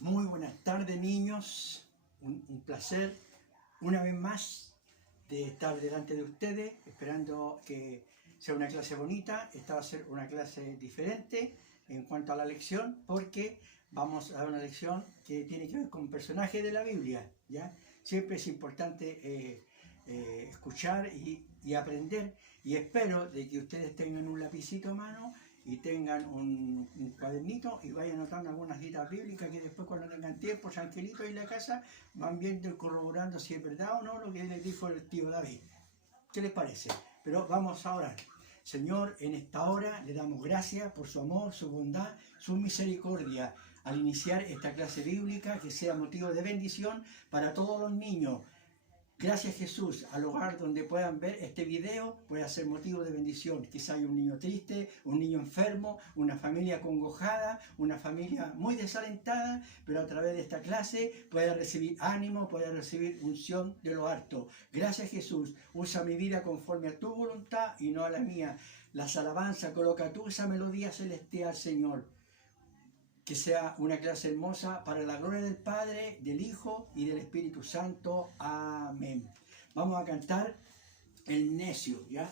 Muy buenas tardes, niños. Un placer una vez más de estar delante de ustedes, esperando que sea una clase bonita. Esta va a ser una clase diferente en cuanto a la lección, porque vamos a dar una lección que tiene que ver con personajes de la Biblia, ¿ya? Siempre es importante escuchar y aprender, y espero de que ustedes tengan un lapicito a mano y tengan un cuadernito y vayan anotando algunas citas bíblicas que después, cuando tengan tiempo, tranquilito en la casa, van viendo y corroborando si es verdad o no lo que les dijo el tío David. ¿Qué les parece? Pero vamos a orar. Señor, en esta hora le damos gracias por su amor, su bondad, su misericordia al iniciar esta clase bíblica, que sea motivo de bendición para todos los niños. Gracias, Jesús, al hogar donde puedan ver este video pueda ser motivo de bendición. Quizá hay un niño triste, un niño enfermo, una familia congojada, una familia muy desalentada, pero a través de esta clase pueda recibir ánimo, pueda recibir unción de lo alto. Gracias, Jesús, usa mi vida conforme a tu voluntad y no a la mía. Las alabanzas, coloca tú esa melodía celestial, Señor. Que sea una clase hermosa para la gloria del Padre, del Hijo y del Espíritu Santo. Amén. Vamos a cantar El Necio, ¿ya?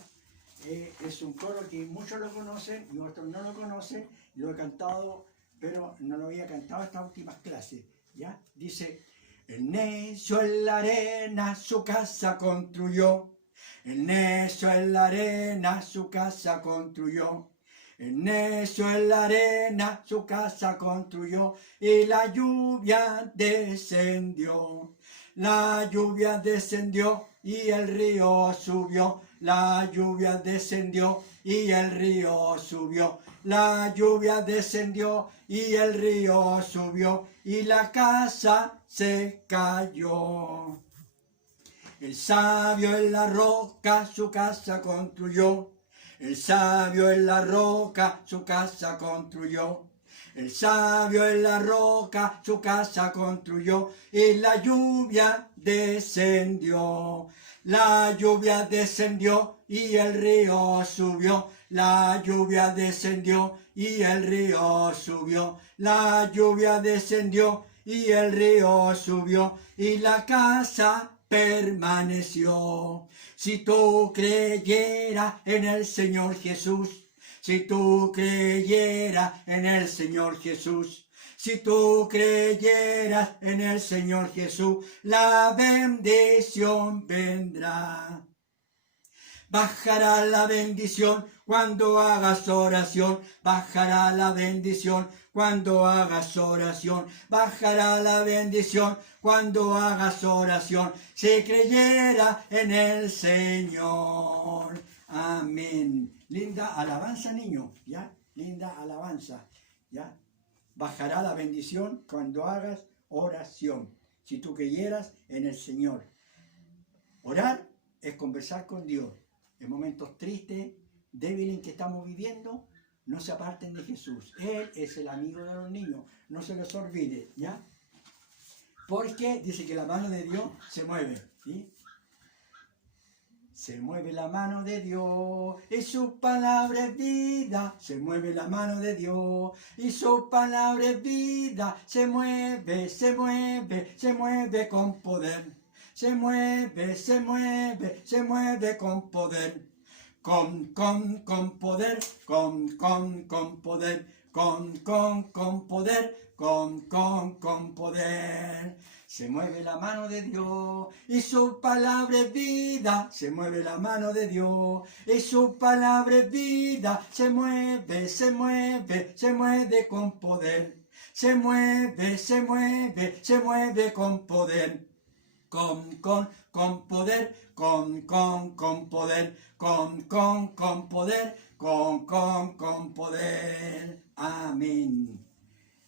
Es un coro que muchos lo conocen y otros no lo conocen. Lo he cantado, pero no lo había cantado estas últimas clases, ¿ya? Dice: el necio en la arena su casa construyó. El necio en la arena su casa construyó. El necio en la arena su casa construyó y la lluvia descendió. La lluvia descendió y el río subió. La lluvia descendió y el río subió. La lluvia descendió y el río subió y la casa se cayó. El sabio en la roca su casa construyó. El sabio en la roca su casa construyó. El sabio en la roca su casa construyó y la lluvia descendió. La lluvia descendió y el río subió. La lluvia descendió y el río subió. La lluvia descendió y el río subió y la casa permaneció. Si tú creyeras en el Señor Jesús, si tú creyeras en el Señor Jesús, si tú creyeras en el Señor Jesús, la bendición vendrá. Bajará la bendición cuando hagas oración. Bajará la bendición cuando hagas oración. Bajará la bendición cuando hagas oración. Si creyera en el Señor. Amén. Linda alabanza, niño. ¿Ya? Linda alabanza. ¿Ya? Bajará la bendición cuando hagas oración. Si tú creyeras en el Señor. Orar es conversar con Dios. En momentos tristes, débiles que estamos viviendo, no se aparten de Jesús. Él es el amigo de los niños. No se los olvide, ¿ya? Porque dice que la mano de Dios se mueve, ¿sí? Se mueve la mano de Dios y su palabra es vida. Se mueve la mano de Dios y su palabra es vida. Se mueve, se mueve, se mueve con poder. Se mueve, se mueve, se mueve con poder. Con poder, con poder, con poder, con poder. Se mueve la mano de Dios y su palabra es vida. Se mueve la mano de Dios y su palabra es vida. Se mueve, se mueve, se mueve con poder. Se mueve, se mueve, se mueve con poder. Con poder, con poder, con poder, con poder. Amén.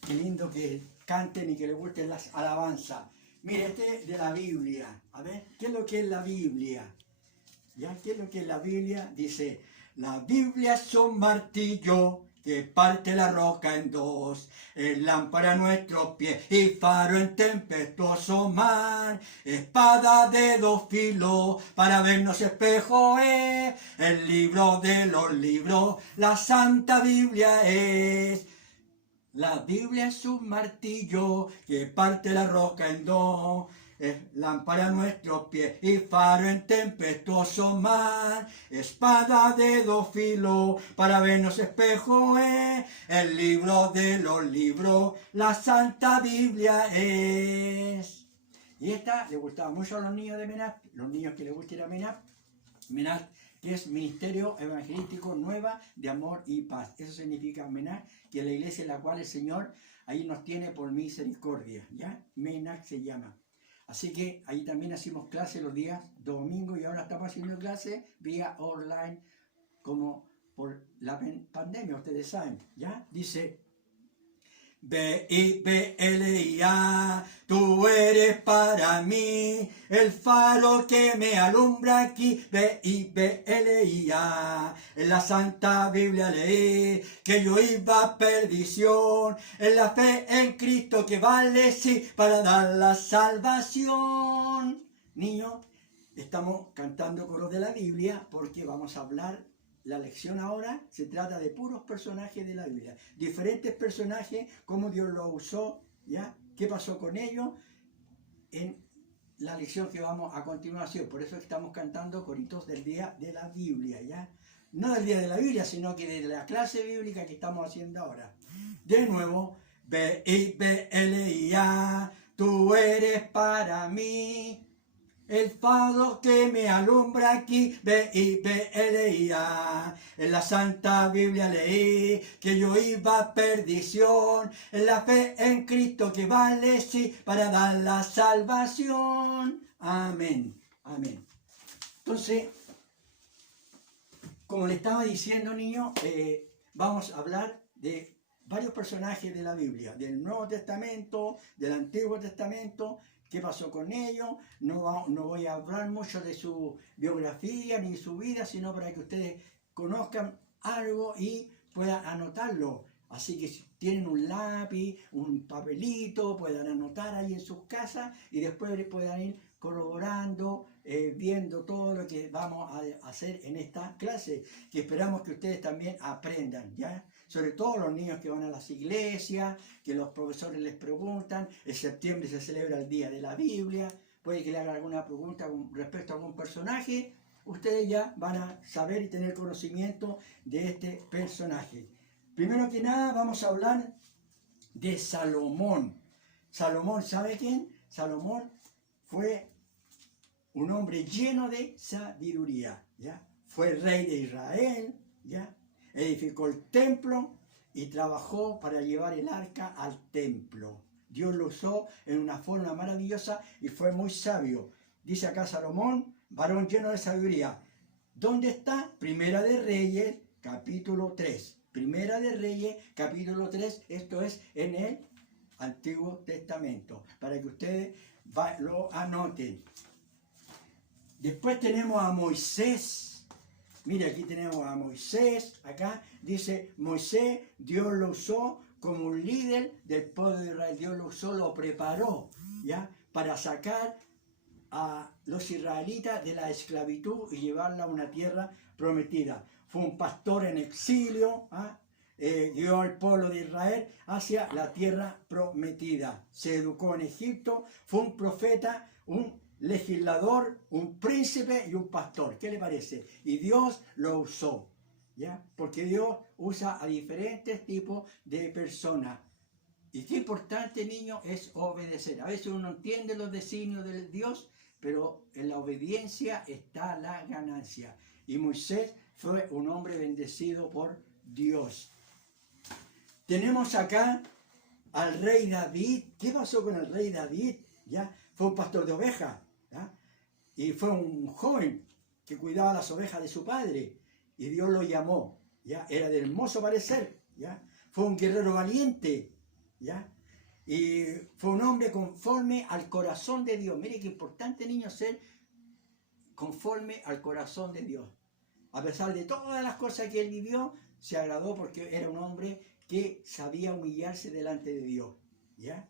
Qué lindo que canten y que les gusten las alabanzas. Mire, este es de la Biblia. A ver, ¿qué es lo que es la Biblia? ¿Ya? ¿Qué es lo que es la Biblia? Dice: la Biblia es un martillo que parte la roca en dos, es lámpara a nuestros pies y faro en tempestuoso mar, espada de dos filos para vernos espejo es, el libro de los libros, la Santa Biblia es. La Biblia es un martillo que parte la roca en dos. Es lámpara a nuestros pies y faro en tempestuoso mar. Espada de dos filos para vernos espejo es. El libro de los libros, la Santa Biblia es. Y esta le gustaba mucho a los niños de MENAP, los niños que les gusta ir a MENAP. MENAP, que es Ministerio Evangelístico Nueva de Amor y Paz. Eso significa MENAP, que es la iglesia en la cual el Señor ahí nos tiene por misericordia, ¿ya? MENAP se llama. Así que ahí también hacemos clases los días domingos y ahora estamos haciendo clases vía online como por la pandemia, ustedes saben, ¿ya? Dice, B-I-B-L-I-A, tú eres para mí el faro que me alumbra aquí. B-I-B-L-I-A, en la Santa Biblia leí que yo iba a perdición, en la fe en Cristo que vale sí para dar la salvación. Niños, estamos cantando coros de la Biblia porque vamos a hablar. La lección ahora se trata de puros personajes de la Biblia, diferentes personajes, cómo Dios los usó, ¿ya? ¿Qué pasó con ellos? En la lección que vamos a continuación. Por eso estamos cantando coritos del día de la Biblia, ¿ya? No del día de la Biblia, sino que de la clase bíblica que estamos haciendo ahora. De nuevo, B-I-B-L-I-A, tú eres para mí el faro que me alumbra aquí. B-I-B-L-I-A, en la Santa Biblia leí que yo iba a perdición, en la fe en Cristo que vale sí para dar la salvación. Amén, amén. Entonces, como le estaba diciendo, niños, vamos a hablar de varios personajes de la Biblia, del Nuevo Testamento, del Antiguo Testamento. ¿Qué pasó con ellos? No voy a hablar mucho de su biografía ni su vida, sino para que ustedes conozcan algo y puedan anotarlo. Así que si tienen un lápiz, un papelito, puedan anotar ahí en sus casas y después puedan ir corroborando, viendo todo lo que vamos a hacer en esta clase, que esperamos que ustedes también aprendan, ¿ya? Sobre todo los niños que van a las iglesias, que los profesores les preguntan. En septiembre se celebra el Día de la Biblia, puede que le hagan alguna pregunta respecto a algún personaje, ustedes ya van a saber y tener conocimiento de este personaje. Primero que nada vamos a hablar de Salomón. Salomón, ¿sabe quién? Salomón fue un hombre lleno de sabiduría, ¿ya? Fue rey de Israel, ¿ya? Edificó el templo y trabajó para llevar el arca al templo. Dios lo usó en una forma maravillosa y fue muy sabio. Dice acá Salomón, varón lleno de sabiduría. ¿Dónde está? Primera de Reyes, capítulo 3. Primera de Reyes, capítulo 3. Esto es en el Antiguo Testamento, para que ustedes lo anoten. Después tenemos a Moisés. Mire, aquí tenemos a Moisés, acá dice Moisés, Dios lo usó como un líder del pueblo de Israel. Dios lo usó, lo preparó, ¿ya? Para sacar a los israelitas de la esclavitud y llevarla a una tierra prometida. Fue un pastor en exilio, guió al pueblo de Israel hacia la tierra prometida. Se educó en Egipto, fue un profeta, un legislador, un príncipe y un pastor. ¿Qué le parece? Y Dios lo usó, ¿ya? Porque Dios usa a diferentes tipos de personas. Y qué importante, niño, es obedecer. A veces uno entiende los designios de Dios, pero en la obediencia está la ganancia. Y Moisés fue un hombre bendecido por Dios. Tenemos acá al rey David. ¿Qué pasó con el rey David? ¿Ya? Fue un pastor de ovejas, ¿ya? Y fue un joven que cuidaba las ovejas de su padre. Y Dios lo llamó, ¿ya? Era de hermoso parecer, ¿ya? Fue un guerrero valiente, ¿ya? Y fue un hombre conforme al corazón de Dios. Mire qué importante, niño, ser conforme al corazón de Dios. A pesar de todas las cosas que él vivió, se agradó porque era un hombre que sabía humillarse delante de Dios, ¿ya?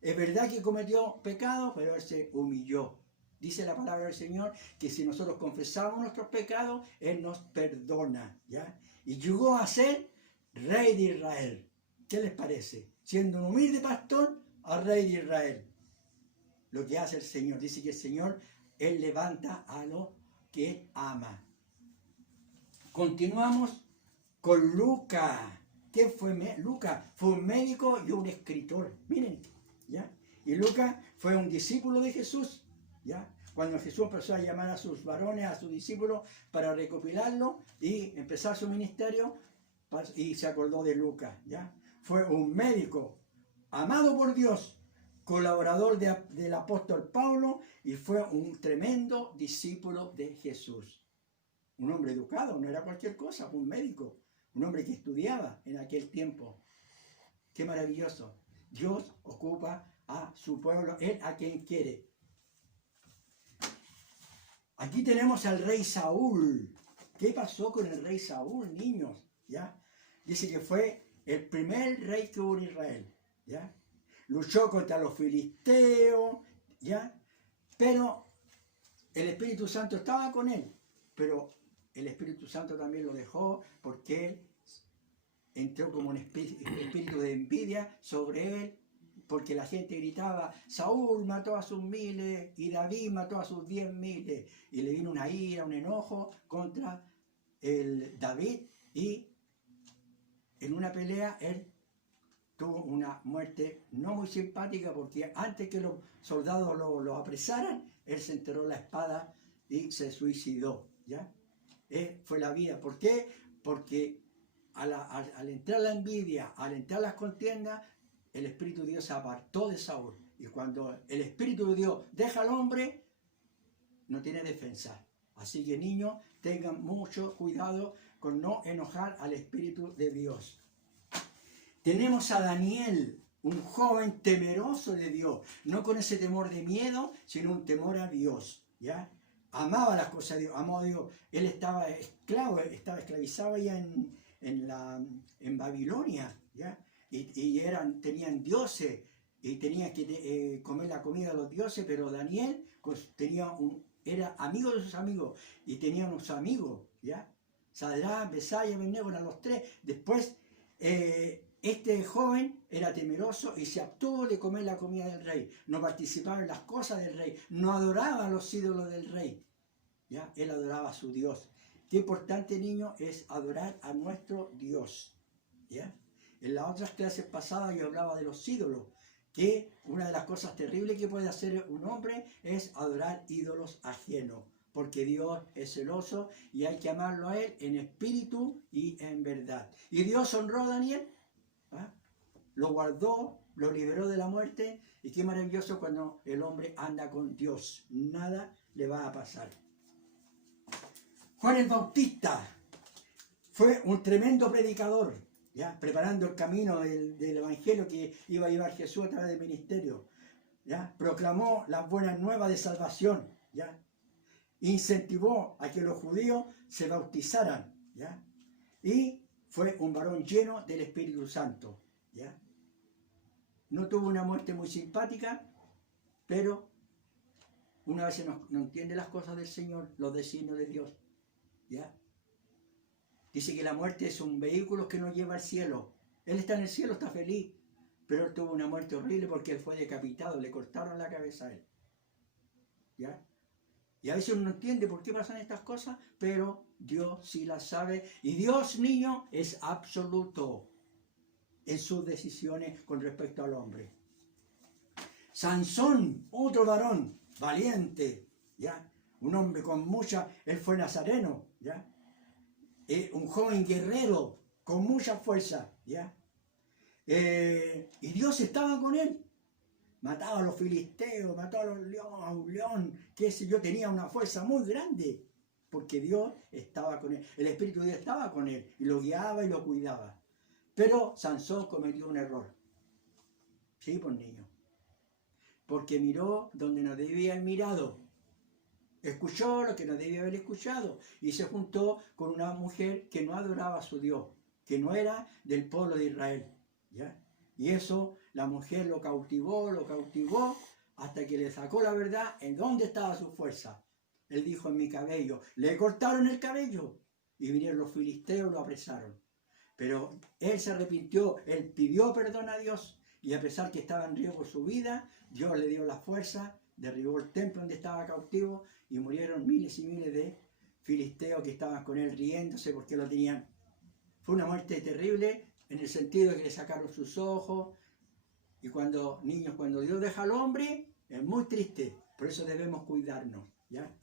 Es verdad que cometió pecado, pero él se humilló. Dice la palabra del Señor que si nosotros confesamos nuestros pecados, Él nos perdona, ¿ya? Y llegó a ser rey de Israel. ¿Qué les parece? siendo un humilde pastor, al rey de Israel. Lo que hace el Señor. Dice que el Señor, Él levanta a los que Él ama. Continuamos con Lucas. ¿Qué fue Lucas? Fue un médico y un escritor. Miren, ¿ya? Y Lucas fue un discípulo de Jesús, ¿ya? Cuando Jesús empezó a llamar a sus varones, a sus discípulos, para recopilarlo y empezar su ministerio, y se acordó de Lucas, ¿ya? Fue un médico amado por Dios, colaborador del apóstol Pablo, y fue un tremendo discípulo de Jesús. Un hombre educado, no era cualquier cosa, fue un médico, un hombre que estudiaba en aquel tiempo. Qué maravilloso. Dios ocupa a su pueblo, Él a quien quiere. Aquí tenemos al rey Saúl. ¿Qué pasó con el rey Saúl, niños? ¿Ya? Dice que fue el primer rey que hubo en Israel, ¿ya? Luchó contra los filisteos, ¿ya? Pero el Espíritu Santo estaba con él, pero el Espíritu Santo también lo dejó porque él entró como un espíritu de envidia sobre él, porque la gente gritaba, Saúl mató a sus miles y David mató a sus 10.000, y le vino una ira, un enojo contra el David, y en una pelea él tuvo una muerte no muy simpática, porque antes que los soldados lo apresaran, él se enterró la espada y se suicidó, ¿ya? Fue la vida. ¿Por qué? Porque al entrar la envidia, al entrar las contiendas, el Espíritu de Dios se apartó de Saúl. Y cuando el Espíritu de Dios deja al hombre, no tiene defensa. Así que, niños, tengan mucho cuidado con no enojar al Espíritu de Dios. Tenemos a Daniel, un joven temeroso de Dios, no con ese temor de miedo, sino un temor a Dios, ¿ya? Amaba las cosas de Dios, amó a Dios. Él estaba esclavo, estaba esclavizado allá en Babilonia, ¿ya? Y tenían dioses, y tenía que comer la comida de los dioses, pero Daniel era amigo de sus amigos, y tenía unos amigos, ¿ya? Sadrach, Mesach y Abednego eran los tres. Después, este joven era temeroso y se abstuvo de comer la comida del rey. No participaba en las cosas del rey. No adoraba a los ídolos del rey, ¿ya? Él adoraba a su Dios. Qué importante, niño, es adorar a nuestro Dios, ¿ya? En las otras clases pasadas yo hablaba de los ídolos, que una de las cosas terribles que puede hacer un hombre es adorar ídolos ajenos, porque Dios es celoso y hay que amarlo a Él en espíritu y en verdad. Y Dios honró a Daniel, ¿ah? Lo guardó, lo liberó de la muerte, y qué maravilloso cuando el hombre anda con Dios, nada le va a pasar. Juan el Bautista fue un tremendo predicador, ¿ya? Preparando el camino del Evangelio que iba a llevar Jesús a través del ministerio, ¿ya? Proclamó las buenas nuevas de salvación, ¿ya? Incentivó a que los judíos se bautizaran, ¿ya? Y fue un varón lleno del Espíritu Santo, ¿ya? No tuvo una muerte muy simpática, pero una vez no entiende las cosas del Señor, los designios de Dios, ¿ya? Dice que la muerte es un vehículo que nos lleva al cielo. Él está en el cielo, está feliz, pero él tuvo una muerte horrible porque él fue decapitado, le cortaron la cabeza a él, ¿ya? Y a veces uno no entiende por qué pasan estas cosas, pero Dios sí las sabe. Y Dios, niño, es absoluto en sus decisiones con respecto al hombre. Sansón, otro varón valiente, ¿ya? Un hombre con mucha... Él fue nazareno, ¿ya? Un joven guerrero con mucha fuerza, ¿ya? Y Dios estaba con él. Mataba a los filisteos, mataba a un león, qué sé yo, tenía una fuerza muy grande, porque Dios estaba con él, el Espíritu de Dios estaba con él, y lo guiaba y lo cuidaba. Pero Sansón cometió un error, sí, por niño, porque miró donde no debía haber mirado, escuchó lo que no debía haber escuchado, y se juntó con una mujer que no adoraba a su Dios, que no era del pueblo de Israel, ¿ya? Y eso, la mujer lo cautivó, hasta que le sacó la verdad en dónde estaba su fuerza. Él dijo, en mi cabello. Le cortaron el cabello y vinieron los filisteos y lo apresaron. Pero él se arrepintió, él pidió perdón a Dios y a pesar que estaba en riesgo su vida, Dios le dio la fuerza, derribó el templo donde estaba cautivo y murieron miles y miles de filisteos que estaban con él riéndose porque lo tenían. Fue una muerte terrible en el sentido de que le sacaron sus ojos. Y cuando Dios deja al hombre, es muy triste. Por eso debemos cuidarnos, ¿ya?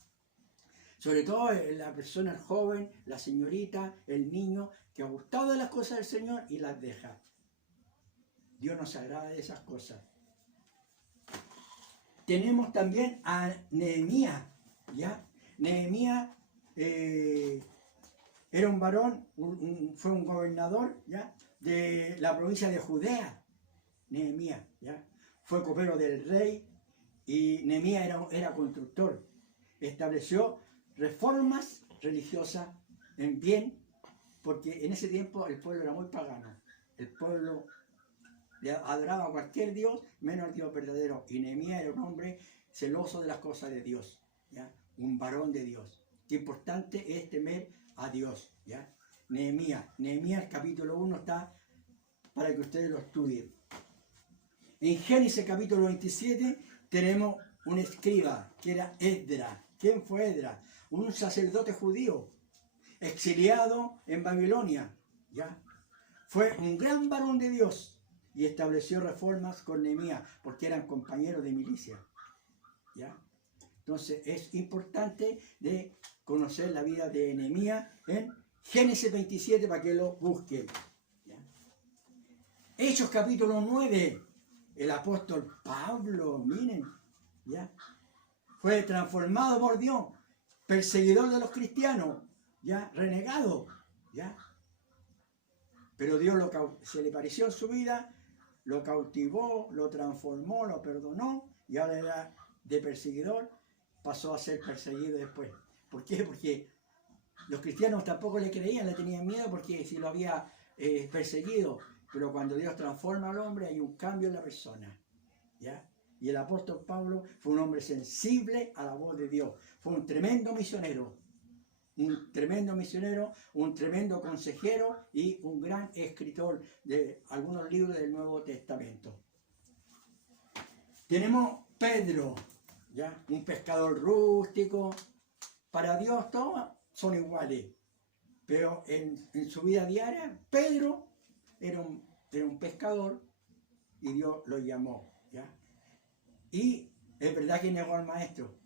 Sobre todo la persona, el joven, la señorita, el niño, que ha gustado de las cosas del Señor y las deja. Dios nos agrada de esas cosas. Tenemos también a Nehemías, ¿ya? Nehemías era un varón, fue un gobernador, ¿ya? De la provincia de Judea. Nehemías, ¿ya? Fue copero del rey y Nehemías era constructor. Estableció reformas religiosas en bien, porque en ese tiempo el pueblo era muy pagano. El pueblo adoraba a cualquier dios, menos al Dios verdadero. Y Nehemías era un hombre celoso de las cosas de Dios, ¿ya? Un varón de Dios. Qué importante es temer a Dios, ¿ya? Nehemías capítulo 1 está para que ustedes lo estudien. En Génesis capítulo 27 tenemos un escriba que era Esdras. ¿Quién fue Esdras? Un sacerdote judío exiliado en Babilonia, ¿ya? Fue un gran varón de Dios y estableció reformas con Nehemías porque eran compañeros de milicia, ¿ya? Entonces es importante de conocer la vida de Nehemías en Génesis 27 para que lo busquen, ¿ya? Hechos capítulo 9, el apóstol Pablo, miren, ¿ya? Fue transformado por Dios, perseguidor de los cristianos, ¿ya? Renegado, ¿ya? Pero Dios se le pareció en su vida, lo cautivó, lo transformó, lo perdonó y ahora era de perseguidor, pasó a ser perseguido después. ¿Por qué? Porque los cristianos tampoco le creían, le tenían miedo porque si lo había perseguido. Pero cuando Dios transforma al hombre hay un cambio en la persona, ¿ya? Y el apóstol Pablo fue un hombre sensible a la voz de Dios. Fue un tremendo misionero, un tremendo consejero y un gran escritor de algunos libros del Nuevo Testamento. Tenemos Pedro, ¿ya? Un pescador rústico. Para Dios todos son iguales, pero en su vida diaria, Pedro era un pescador y Dios lo llamó, ¿ya? Y es verdad que negó al maestro,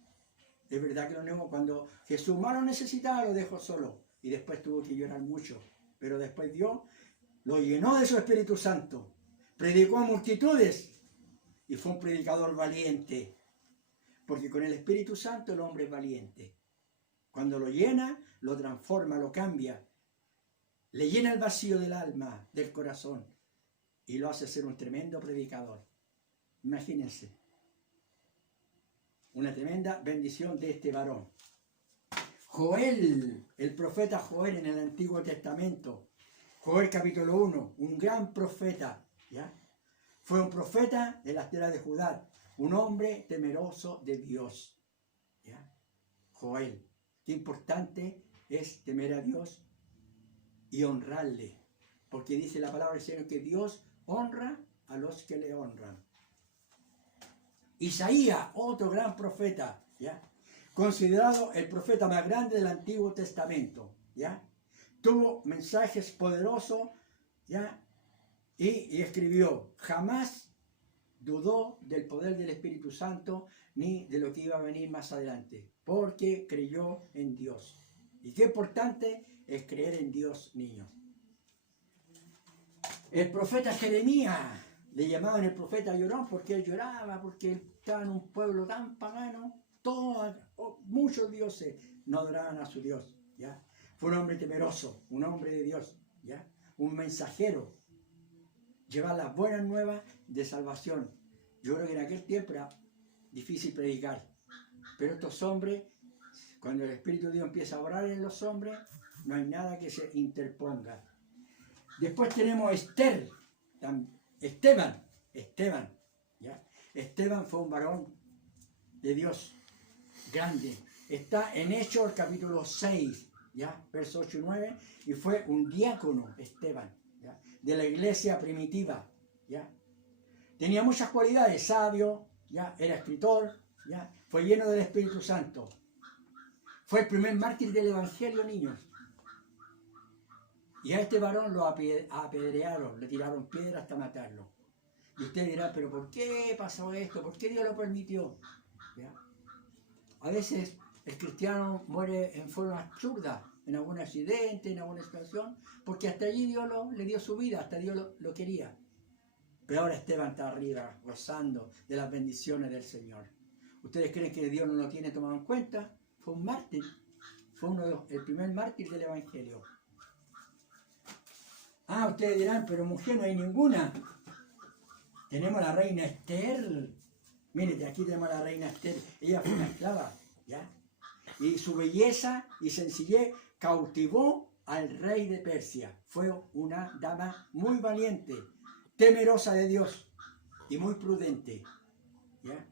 es verdad que lo negó. Cuando Jesús más lo necesitaba, lo dejó solo y después tuvo que llorar mucho, pero después Dios lo llenó de su Espíritu Santo, predicó a multitudes y fue un predicador valiente, porque con el Espíritu Santo el hombre es valiente. Cuando lo llena, lo transforma, lo cambia, le llena el vacío del alma, del corazón y lo hace ser un tremendo predicador. Imagínense. Una tremenda bendición de este varón. Joel, el profeta Joel en el Antiguo Testamento. Joel capítulo 1, un gran profeta, ¿ya? Fue un profeta de las tierras de Judá, un hombre temeroso de Dios, ¿ya? Joel, qué importante es temer a Dios y honrarle, porque dice la palabra del Señor que Dios honra a los que le honran. Isaías, otro gran profeta, ¿ya? Considerado el profeta más grande del Antiguo Testamento, ¿ya? Tuvo mensajes poderosos, ¿ya? Y escribió, jamás dudó del poder del Espíritu Santo ni de lo que iba a venir más adelante, porque creyó en Dios. Y qué importante es creer en Dios, niños. El profeta Jeremías, le llamaban el profeta llorón porque él lloraba, porque él estaba en un pueblo tan pagano, muchos dioses no adoraban a su Dios, ¿ya? Fue un hombre temeroso, un hombre de Dios, ¿ya? Un mensajero, llevar las buenas nuevas de salvación. Yo creo que en aquel tiempo era difícil predicar, pero estos hombres, cuando el Espíritu de Dios empieza a orar en los hombres, no hay nada que se interponga. Después tenemos Esteban, ¿ya? Esteban fue un varón de Dios grande. Está en Hechos el capítulo 6, ¿ya? Versos 8 y 9, y fue un diácono Esteban, ¿ya? De la iglesia primitiva, ¿ya? Tenía muchas cualidades, sabio, ¿ya? Era escritor, ¿ya? Fue lleno del Espíritu Santo. Fue el primer mártir del Evangelio, niños. Y a este varón lo apedrearon, le tiraron piedras hasta matarlo. Y usted dirá, pero ¿por qué pasó esto? ¿Por qué Dios lo permitió? ¿Ya? A veces el cristiano muere en forma absurda, en algún accidente, en alguna situación, porque hasta allí Dios le dio su vida, hasta Dios lo quería. Pero ahora Esteban está arriba, gozando de las bendiciones del Señor. ¿Ustedes creen que Dios no lo tiene tomado en cuenta? Fue un mártir, fue el primer mártir del Evangelio. Ah, ustedes dirán, pero mujer no hay ninguna. Tenemos a la reina Esther. Miren, aquí tenemos a la reina Esther. Ella fue una esclava, ¿ya? Y su belleza y sencillez cautivó al rey de Persia. Fue una dama muy valiente, temerosa de Dios y muy prudente, ¿ya?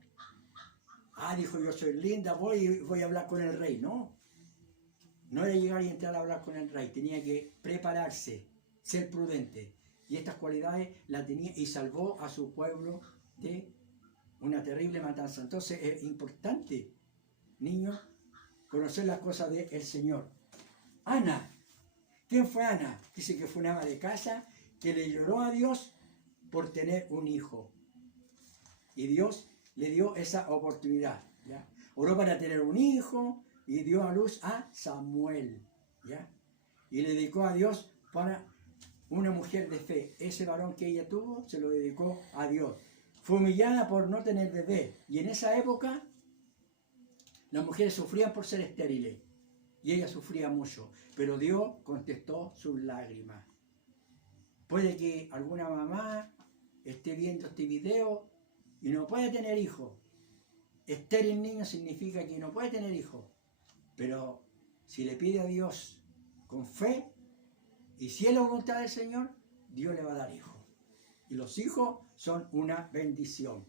Ah, dijo, yo soy linda, voy a hablar con el rey. No, no era llegar y entrar a hablar con el rey. Tenía que prepararse, ser prudente. Y estas cualidades las tenía y salvó a su pueblo de una terrible matanza. Entonces es importante, niños, conocer las cosas del Señor. Ana. ¿Quién fue Ana? Dice que fue una ama de casa que le lloró a Dios por tener un hijo. Y Dios le dio esa oportunidad, ¿ya? Oró para tener un hijo y dio a luz a Samuel, ¿ya? Y le dedicó a Dios para una mujer de fe. Ese varón que ella tuvo se lo dedicó a Dios. Fue humillada por no tener bebé. Y en esa época las mujeres sufrían por ser estériles. Y ella sufría mucho. Pero Dios contestó sus lágrimas. Puede que alguna mamá esté viendo este video y no puede tener hijos. Estéril niño significa que no puede tener hijos. Pero si le pide a Dios con fe, y si es la voluntad del Señor, Dios le va a dar hijos. Y los hijos son una bendición.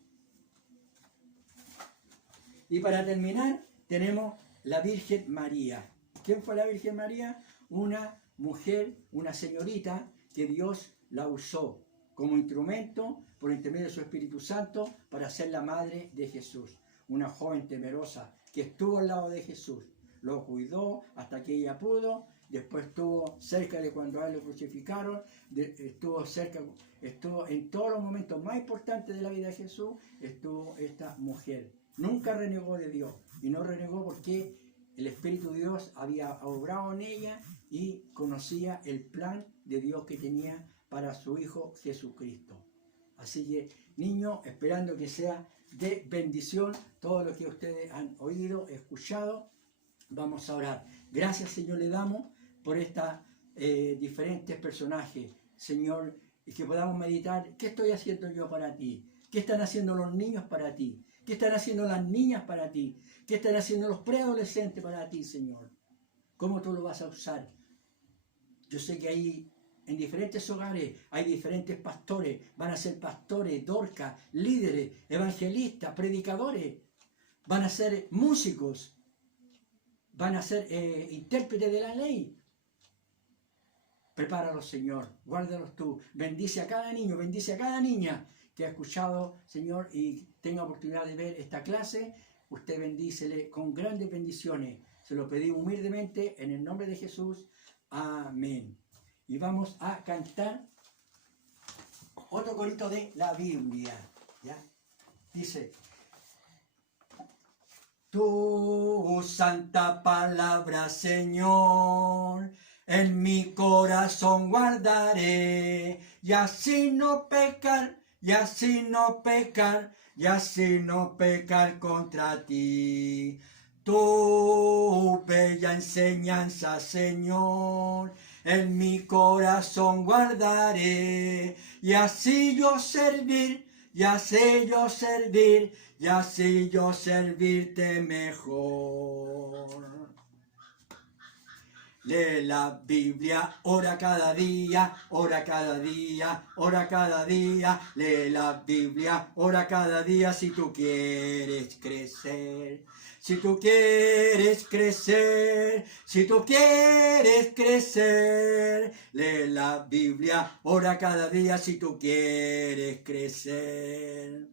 Y para terminar, tenemos la Virgen María. ¿Quién fue la Virgen María? Una mujer, una señorita que Dios la usó como instrumento por intermedio de su Espíritu Santo para ser la madre de Jesús. Una joven temerosa que estuvo al lado de Jesús. Lo cuidó hasta que ella pudo. Después estuvo cerca de cuando a él lo crucificaron. Estuvo en todos los momentos más importantes de la vida de Jesús. Estuvo esta mujer. Nunca renegó de Dios. Y no renegó porque el Espíritu de Dios había obrado en ella y conocía el plan de Dios que tenía para su Hijo Jesucristo. Así que, niños, esperando que sea de bendición todo lo que ustedes han oído, escuchado, vamos a orar. Gracias, Señor, le damos por estos diferentes personajes, Señor, y que podamos meditar, ¿qué estoy haciendo yo para ti? ¿Qué están haciendo los niños para ti? ¿Qué están haciendo las niñas para ti? ¿Qué están haciendo los preadolescentes para ti, Señor? ¿Cómo tú lo vas a usar? Yo sé que ahí en diferentes hogares hay diferentes pastores, van a ser pastores, dorcas, líderes, evangelistas, predicadores, van a ser músicos, van a ser intérpretes de la ley. Prepáralos, Señor, guárdalos tú, bendice a cada niño, bendice a cada niña que ha escuchado, Señor, y tenga oportunidad de ver esta clase. Usted bendícele con grandes bendiciones. Se lo pedí humildemente en el nombre de Jesús. Amén. Y vamos a cantar otro corito de la Biblia, ¿ya? Dice: tu santa palabra, Señor, en mi corazón guardaré, y así no pecar, y así no pecar, y así no pecar contra ti. Tu bella enseñanza, Señor, en mi corazón guardaré, y así yo servir, y así yo servir, y así yo servirte mejor. lee la Biblia, ora cada día, ora cada día, ora cada día, lee la Biblia, ora cada día si tú quieres crecer. Si tú quieres crecer, si tú quieres crecer, lee la Biblia, ora cada día si tú quieres crecer.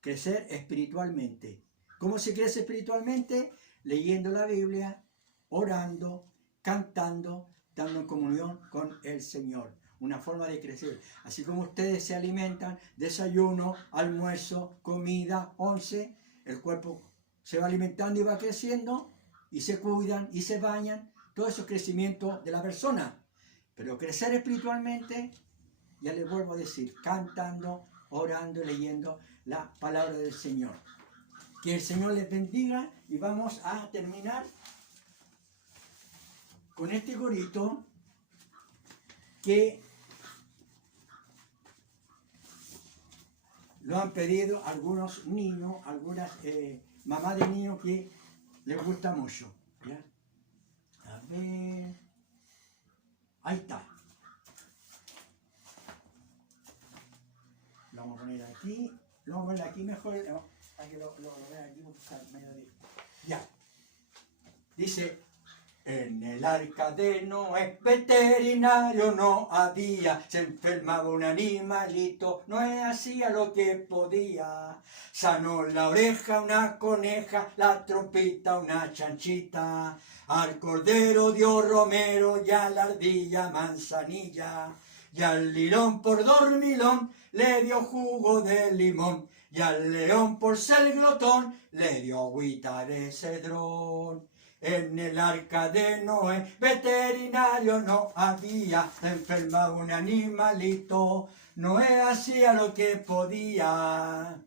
Crecer espiritualmente. ¿Cómo se crece espiritualmente? Leyendo la Biblia, orando, cantando, dando en comunión con el Señor. Una forma de crecer. Así como ustedes se alimentan, desayuno, almuerzo, comida, once, el cuerpo se va alimentando y va creciendo, y se cuidan y se bañan. Todo eso es crecimiento de la persona. Pero crecer espiritualmente, ya les vuelvo a decir, cantando, orando, leyendo la palabra del Señor. Que el Señor les bendiga y vamos a terminar con este corito que lo han pedido algunos niños, algunas mamás de niños que les gusta mucho. ¿Ya? A ver, ahí está. Lo vamos a poner aquí, lo vamos a poner aquí mejor, para que lo vean aquí, ya. Dice, en el arca de Noé, veterinario no había, se enfermaba un animalito, Noé hacía lo que podía, sanó la oreja una coneja, la trompita una chanchita, al cordero dio romero y a la ardilla manzanilla, y al lirón por dormilón le dio jugo de limón, y al león por ser glotón le dio agüita de cedrón. En el arca de Noé, veterinario no había, se enfermaba un animalito, Noé hacía lo que podía.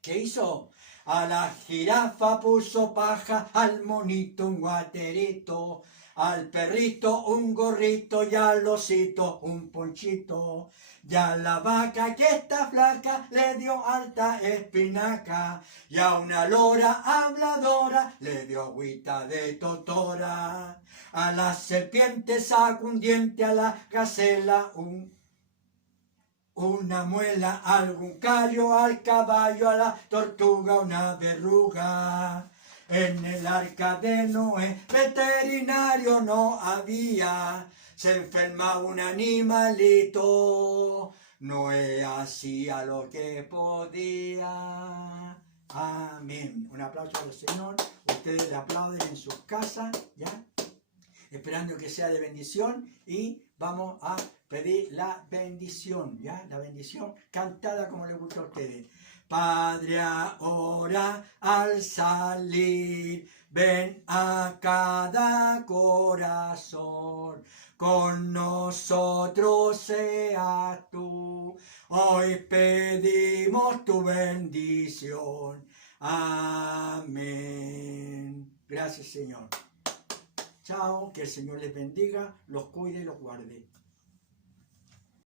¿Qué hizo? A la jirafa puso paja, al monito un guaterito, al perrito un gorrito y al osito un ponchito. Y a la vaca que está flaca le dio alta espinaca, y a una lora habladora le dio agüita de totora. A la serpiente sacó un diente, a la gacela una muela, algún callo, al caballo, a la tortuga una verruga. En el arca de Noé, veterinario no había, se enfermaba un animalito, Noé hacía lo que podía. Amén. Un aplauso al Señor. Ustedes le aplauden en sus casas, ¿ya? Esperando que sea de bendición, y vamos a pedir la bendición, ¿ya? La bendición cantada como les gusta a ustedes. Padre, ahora al salir, ven a cada corazón, con nosotros seas tú, hoy pedimos tu bendición. Amén. Gracias, Señor. Chao, que el Señor les bendiga, los cuide y los guarde.